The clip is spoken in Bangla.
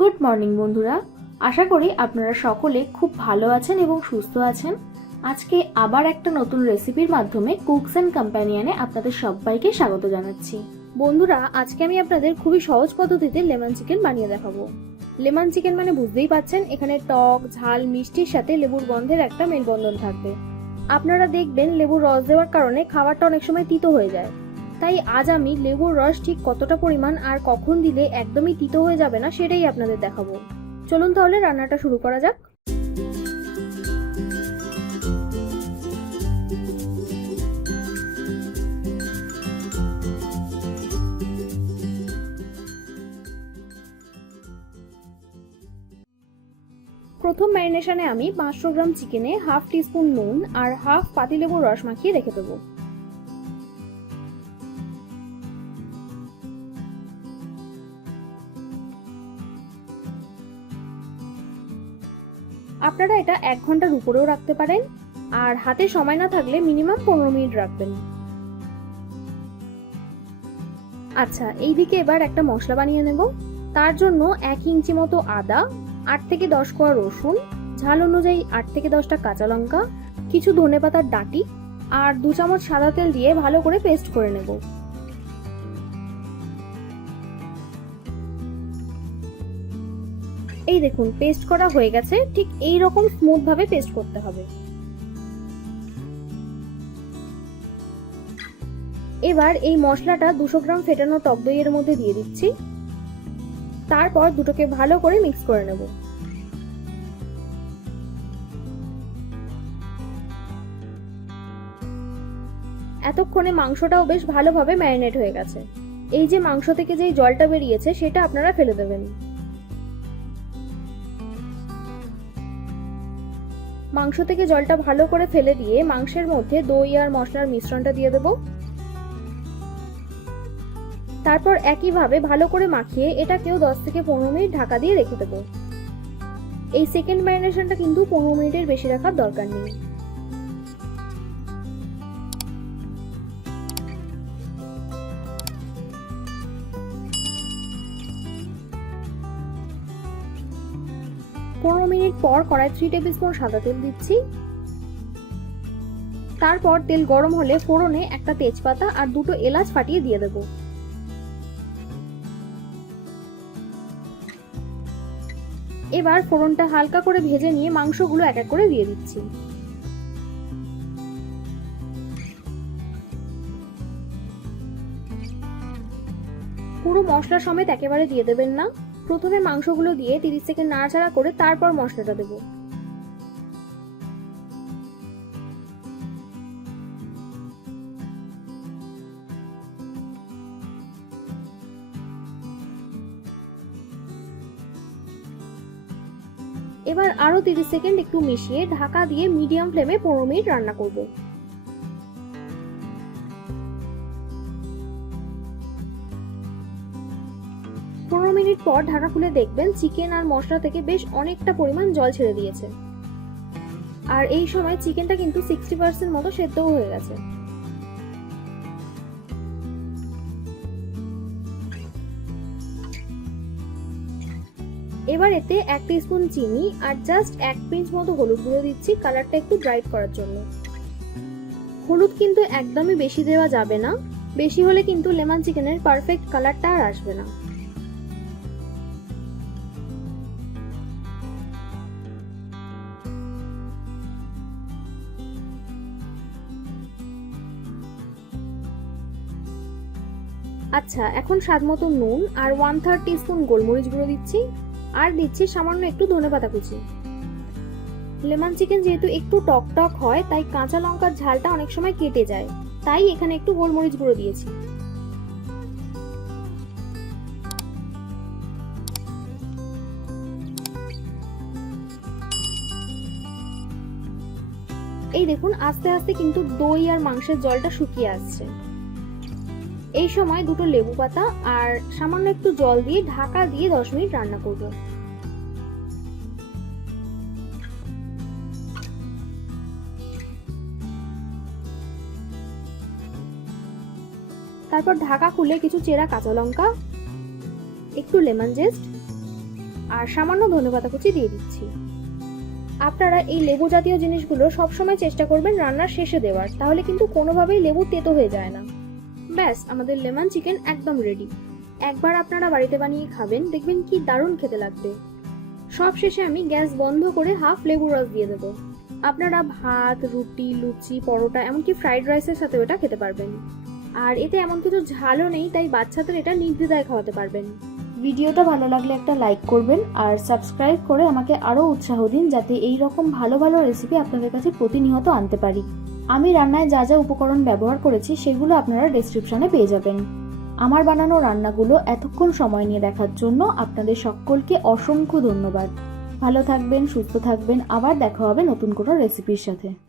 গুড মর্নিং বন্ধুরা, আশা করি আপনারা সকলে খুব ভালো আছেন এবং সুস্থ আছেন। আজকে আবার একটা নতুন রেসিপির মাধ্যমে কুকস অ্যান্ড কম্প্যানিয়নে আপনাদের সবাইকে স্বাগত জানাচ্ছি। বন্ধুরা, আজকে আমি আপনাদের খুবই সহজ পদ্ধতিতে লেমন চিকেন বানিয়ে দেখাবো। লেমন চিকেন মানে বুঝতেই পাচ্ছেন, এখানে টক ঝাল মিষ্টির সাথে লেবুর গন্ধের একটা মেলবন্ধন থাকবে। আপনারা দেখবেন লেবুর রস দেওয়ার কারণে খাবারটা অনেক সময় তিতো হয়ে যায়। তাই আজ আমি লেবুর রস ঠিক কতটা পরিমাণ আর কখন দিলে একদমই তিতো হয়ে যাবে না সেটাই আপনাদের দেখাবো। চলুন তাহলে রান্নাটা শুরু করা যাক। প্রথম ম্যারিনেশনে আমি 500 গ্রাম চিকেনে হাফ টিস্পুন নুন আর হাফ পাতিলেবুর রস মাখিয়ে রেখে দেবো। আপনারা এটা 1 ঘন্টার উপরেও রাখতে পারেন, আর হাতে সময় না থাকলে মিনিমাম 15 মিনিট রাখবেন। আচ্ছা, এইদিকে এবার একটা মশলা বানিয়ে নেব। তার জন্য 1 ইঞ্চি মতো আদা, 8 থেকে 10 কোয়া রসুন, ঝাল অনুযায়ী 8 থেকে 10টা কাঁচা লঙ্কা, কিছু ধনেপাতার ডাঁটি আর 2 চামচ সাদা তেল দিয়ে ভালো করে পেস্ট করে নেব। এই দেখুন, পেস্ট করা হয়ে গেছে। ঠিক এই রকম স্মুথ ভাবে পেস্ট করতে হবে। এবার এই মশলাটা 200 গ্রাম ফেটানো টক দইয়ের মধ্যে দিয়ে দিচ্ছি। তারপর দুটোকে ভালো করে মিক্স করে নেব। এতক্ষণে মাংসটাও বেশ ভালোভাবে ম্যারিনেট হয়ে গেছে। এই যে মাংস থেকে যেই জলটা বেরিয়েছে সেটা আপনারা ফেলে দেবেন। মাংস থেকে জলটা ভালো করে ফেলে দিয়ে মাংসের মধ্যে দই আর মশলার মিশ্রণটা দিয়ে দেব। তারপর একইভাবে ভালো করে মাখিয়ে এটাকেও 10 থেকে 15 মিনিট ঢাকা দিয়ে রেখে দেব। এই সেকেন্ড ম্যারিনেশনটা কিন্তু 15 মিনিটের বেশি রাখার দরকার নেই। পনেরো মিনিট পর কড়াই 3 টেবিল স্পুন সাদা তেল দিচ্ছি। তারপর তেল গরম হলে ফোড়নে একটা তেজপাতা আর 2টো এলাচ ফাটিয়ে দিয়ে দেব। এবার ফোড়নটা হালকা করে ভেজে নিয়ে মাংসগুলো এক এক করে দিয়ে দিচ্ছি। পুরো মশলা সমেত একেবারে দিয়ে দেবেন না। প্রথমে মাংসগুলো দিয়ে 30 সেকেন্ড নাড়াচাড়া করে তারপর মশলাটা দেব। এবার আরো 30 সেকেন্ড একটু মিশিয়ে ঢাকা দিয়ে মিডিয়াম ফ্লেমে 15 মিনিট রান্না করব। 15 মিনিট পর ঢাকা খুলে দেখবেন চিকেন আর মশলা থেকে বেশ অনেকটা পরিমাণ জল ছেড়ে দিয়েছে। আর এই সময় চিকেনটা কিন্তু 60% মতো সেদ্ধও হয়ে গেছে। এবার এতে 1 টিস্পুন চিনি আর জাস্ট 1 পিঞ্চ মতো হলুদ গুঁড়ো দিচ্ছি কালারটা একটু ব্রাইট করার জন্য। হলুদ কিন্তু একদমই বেশি দেওয়া যাবে না, বেশি হলে কিন্তু লেমন চিকেনের পারফেক্ট কালারটা আর আসবে না। আচ্ছা, এখন স্বাদ মতো নুন আর 1/3 টিস্পুন গোলমরিচ গুঁড়ো দিচ্ছি আর দিচ্ছি সামান্য একটু ধনেপাতা কুচি। লেমন চিকেন যেহেতু একটু টক টক হয় তাই কাঁচা লঙ্কার ঝালটা অনেক সময় কেটে যায়, তাই এখানে একটু গোলমরিচ গুঁড়ো দিয়েছি। এই দেখুন, আস্তে আস্তে কিন্তু দই আর মাংসের জলটা শুকিয়ে আসছে। এই সময় 2টো লেবু পাতা আর সামান্য একটু জল দিয়ে ঢাকা দিয়ে 10 মিনিট রান্না করব। তারপর ঢাকা খুলে কিছু চেরা কাঁচা লঙ্কা, একটু লেমন জেস্ট আর সামান্য ধনেপাতা কুচি দিয়ে দিচ্ছি। আপনারা এই লেবু জাতীয় জিনিসগুলো সবসময় চেষ্টা করবেন রান্নার শেষে দেওয়ার, তাহলে কিন্তু কোনোভাবেই লেবু তেতো হয়ে যায় না। ব্যাস, আমাদের লেমন চিকেন একদম রেডি। একবার আপনারা বাড়িতে বানিয়ে খাবেন, দেখবেন কি দারুণ খেতে লাগবে। সব শেষে আমি গ্যাস বন্ধ করে হাফ লেবুর রস দিয়ে দেবো। আপনারা ভাত, রুটি, লুচি, পরোটা, এমনকি ফ্রাইড রাইসের সাথেও এটা খেতে পারবেন। আর এতে এমন কিছু ঝালও নেই, তাই বাচ্চাদের এটা নির্দ্বিধায় খাওয়াতে পারবেন। ভিডিওটা ভালো লাগলে একটা লাইক করবেন আর সাবস্ক্রাইব করে আমাকে আরও উৎসাহ দিন, যাতে এই রকম ভালো ভালো রেসিপি আপনাদের কাছে প্রতিনিয়ত আনতে পারি। আমি রান্নায় যা যা উপকরণ ব্যবহার করেছি সেগুলো আপনারা ডেসক্রিপশনে পেয়ে যাবেন। আমার বানানো রান্নাগুলো এতক্ষণ সময় নিয়ে দেখার জন্য আপনাদের সকলকে অসংখ্য ধন্যবাদ। ভালো থাকবেন, সুস্থ থাকবেন, আবার দেখা হবে নতুন কোনো রেসিপির সাথে।